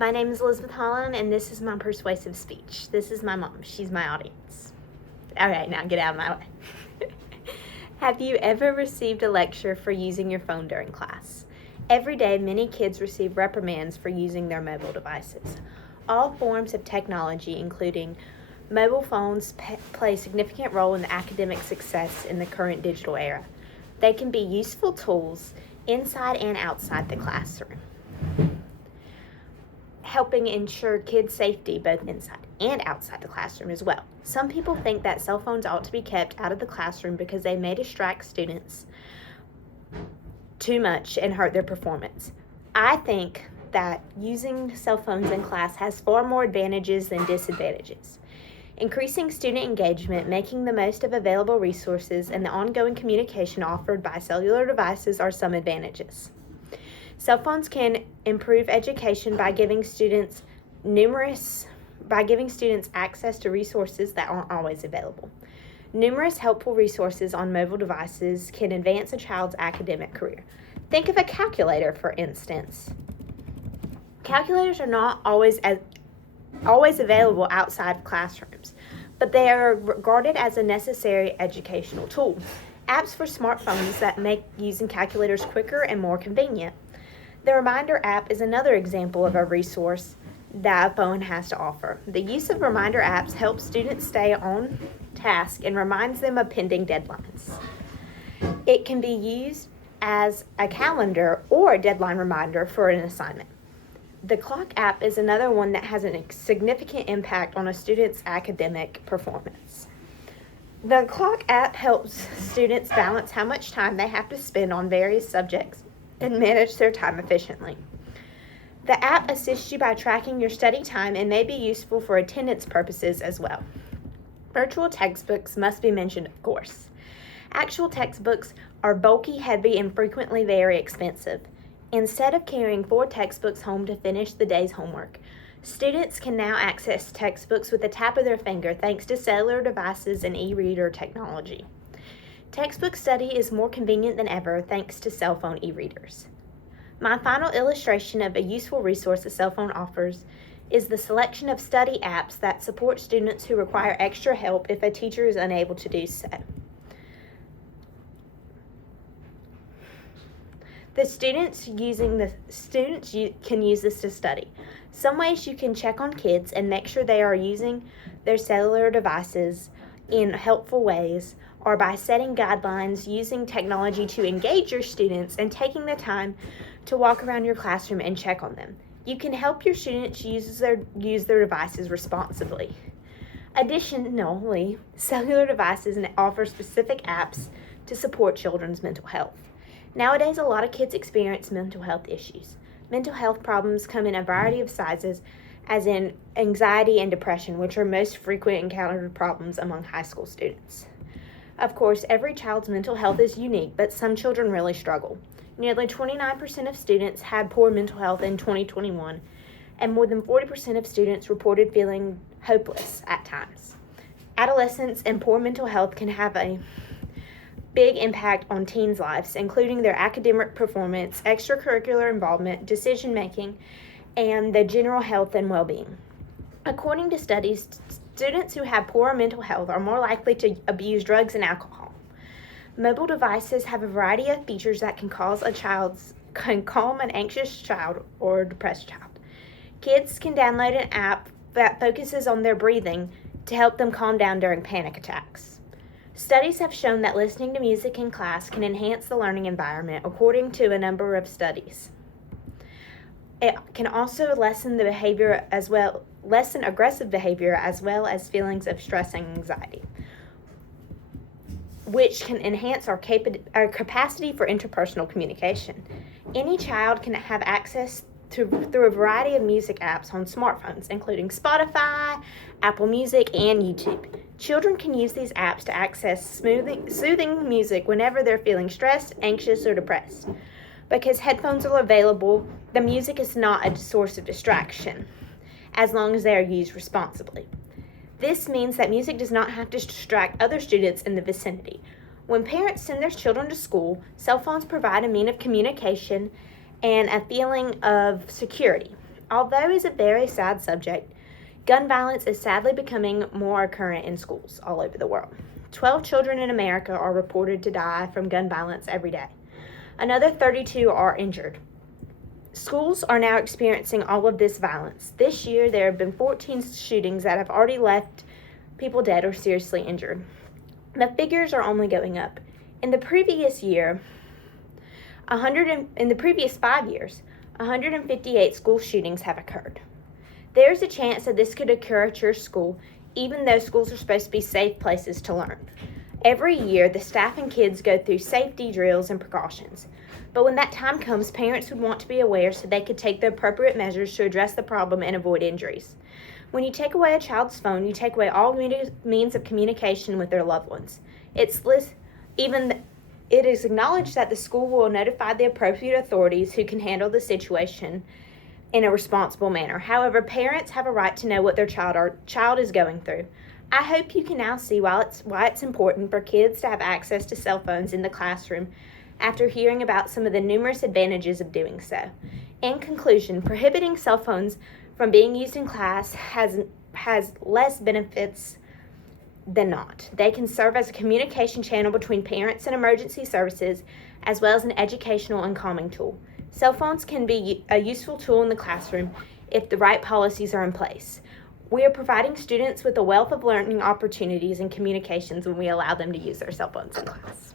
My name is Elizabeth Holland, and this is my persuasive speech. This is my mom. She's my audience. All right, now get out of my way. Have you ever received a lecture for using your phone during class? Every day, many kids receive reprimands for using their mobile devices. All forms of technology, including mobile phones, play a significant role in the academic success in the current digital era. They can be useful tools inside and outside the classroom, helping ensure kids' safety both inside and outside the classroom as well. Some people think that cell phones ought to be kept out of the classroom because they may distract students too much and hurt their performance. I think that using cell phones in class has far more advantages than disadvantages. Increasing student engagement, making the most of available resources, and the ongoing communication offered by cellular devices are some advantages. Cell phones can improve education by giving students access to resources that aren't always available. Numerous helpful resources on mobile devices can advance a child's academic career. Think of a calculator, for instance. Calculators are not always available outside of classrooms, but they are regarded as a necessary educational tool. Apps for smartphones that make using calculators quicker and more convenient. The Reminder app is another example of a resource that a phone has to offer. The use of Reminder apps helps students stay on task and reminds them of pending deadlines. It can be used as a calendar or a deadline reminder for an assignment. The Clock app is another one that has a significant impact on a student's academic performance. The Clock app helps students balance how much time they have to spend on various subjects and manage their time efficiently. The app assists you by tracking your study time and may be useful for attendance purposes as well. Virtual textbooks must be mentioned, of course. Actual textbooks are bulky, heavy, and frequently very expensive. Instead of carrying 4 textbooks home to finish the day's homework, students can now access textbooks with the tap of their finger thanks to cellular devices and e-reader technology. Textbook study is more convenient than ever thanks to cell phone e-readers. My final illustration of a useful resource a cell phone offers is the selection of study apps that support students who require extra help if a teacher is unable to do so. Students can use this to study. Some ways you can check on kids and make sure they are using their cellular devices in helpful ways are by setting guidelines, using technology to engage your students, and taking the time to walk around your classroom and check on them. You can help your students use their devices responsibly. Additionally, cellular devices offer specific apps to support children's mental health. Nowadays, a lot of kids experience mental health issues. Mental health problems come in a variety of sizes, as in anxiety and depression, which are most frequent encountered problems among high school students. Of course, every child's mental health is unique, but some children really struggle. Nearly 29% of students had poor mental health in 2021, and more than 40% of students reported feeling hopeless at times. Adolescence and poor mental health can have a big impact on teens' lives, including their academic performance, extracurricular involvement, decision-making, and the general health and well-being. According to studies, students who have poor mental health are more likely to abuse drugs and alcohol. Mobile devices have a variety of features that can calm an anxious child or depressed child. Kids can download an app that focuses on their breathing to help them calm down during panic attacks. Studies have shown that listening to music in class can enhance the learning environment, according to a number of studies. It can also lessen aggressive behavior as well as feelings of stress and anxiety, which can enhance our capacity for interpersonal communication. Any child can have access through a variety of music apps on smartphones, including Spotify, Apple Music, and YouTube. Children can use these apps to access soothing music whenever they're feeling stressed, anxious, or depressed. Because headphones are available, the music is not a source of distraction, as long as they are used responsibly. This means that music does not have to distract other students in the vicinity. When parents send their children to school, cell phones provide a means of communication and a feeling of security. Although it's a very sad subject, gun violence is sadly becoming more occurrent in schools all over the world. 12 children in America are reported to die from gun violence every day. Another 32 are injured. Schools are now experiencing all of this violence. This year, there have been 14 shootings that have already left people dead or seriously injured. The figures are only going up. In the previous 5 years, 158 school shootings have occurred. There's a chance that this could occur at your school, even though schools are supposed to be safe places to learn. Every year, the staff and kids go through safety drills and precautions. But when that time comes, parents would want to be aware so they could take the appropriate measures to address the problem and avoid injuries. When you take away a child's phone, you take away all means of communication with their loved ones. It is acknowledged that the school will notify the appropriate authorities who can handle the situation in a responsible manner. However, parents have a right to know what their child is going through. I hope you can now see why it's important for kids to have access to cell phones in the classroom after hearing about some of the numerous advantages of doing so. In conclusion, prohibiting cell phones from being used in class has less benefits than not. They can serve as a communication channel between parents and emergency services, as well as an educational and calming tool. Cell phones can be a useful tool in the classroom if the right policies are in place. We are providing students with a wealth of learning opportunities and communications when we allow them to use their cell phones in class.